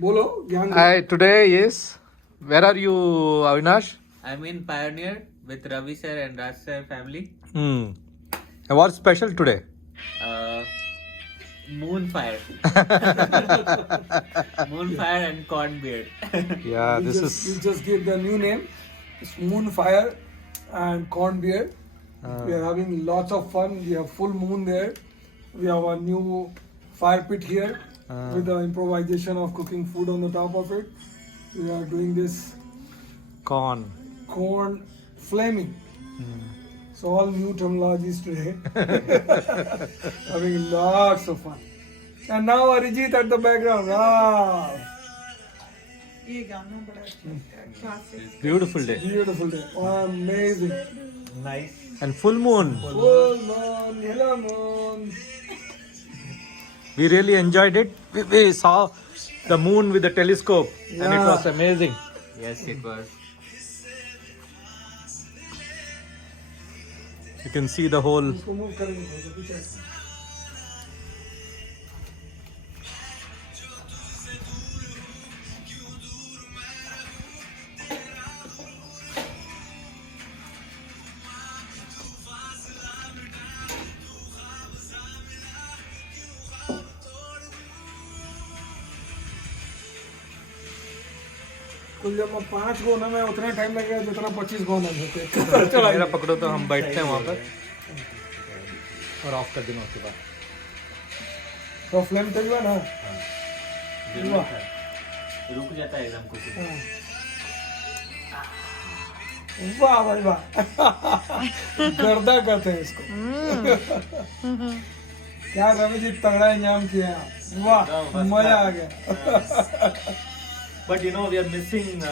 बोलो ज्ञान। Today is, where are you, Avinash? I'm in Pioneer with Ravi sir and Raj sir family. And what's special today? Moonfire. Moonfire and corn beard. Yeah, we this just, is. we just give the new name. It's Moonfire and Corn Beer. We are having lots of fun. We have full moon there. We have a new fire pit here with the improvisation of cooking food on the top of it. We are doing this Corn. corn flaming. So all new terminologies today. Having lots of fun. And now Arijit at the background. Ah, ये गाना बड़ा अच्छा लगता है classic Beautiful day. beautiful day. Amazing. Nice. And full moon. Full moon, yellow moon. We really enjoyed it. We saw the moon with the telescope and it Yeah. was amazing. Yes, it was. You can see the whole. इसको move करेंगे थोड़ा सा पीछे। कुल जब मैं 5 गो ना मैं उतना टाइम लगेगा जितना 25 गो ना होते। मेरा पकड़ो तो हम बैठते हैं वहाँ पर और ऑफ कर देना उसके बाद. तो फ्लेम तेज हुआ ना। वाह। रुक जाता है एकदम कुछ. वाह भाई वाह। गर्दा कहते हैं इसको। क्या रवि जी तगड़ा इंजाम किया। वाह मजा आ गया। But you know we are missing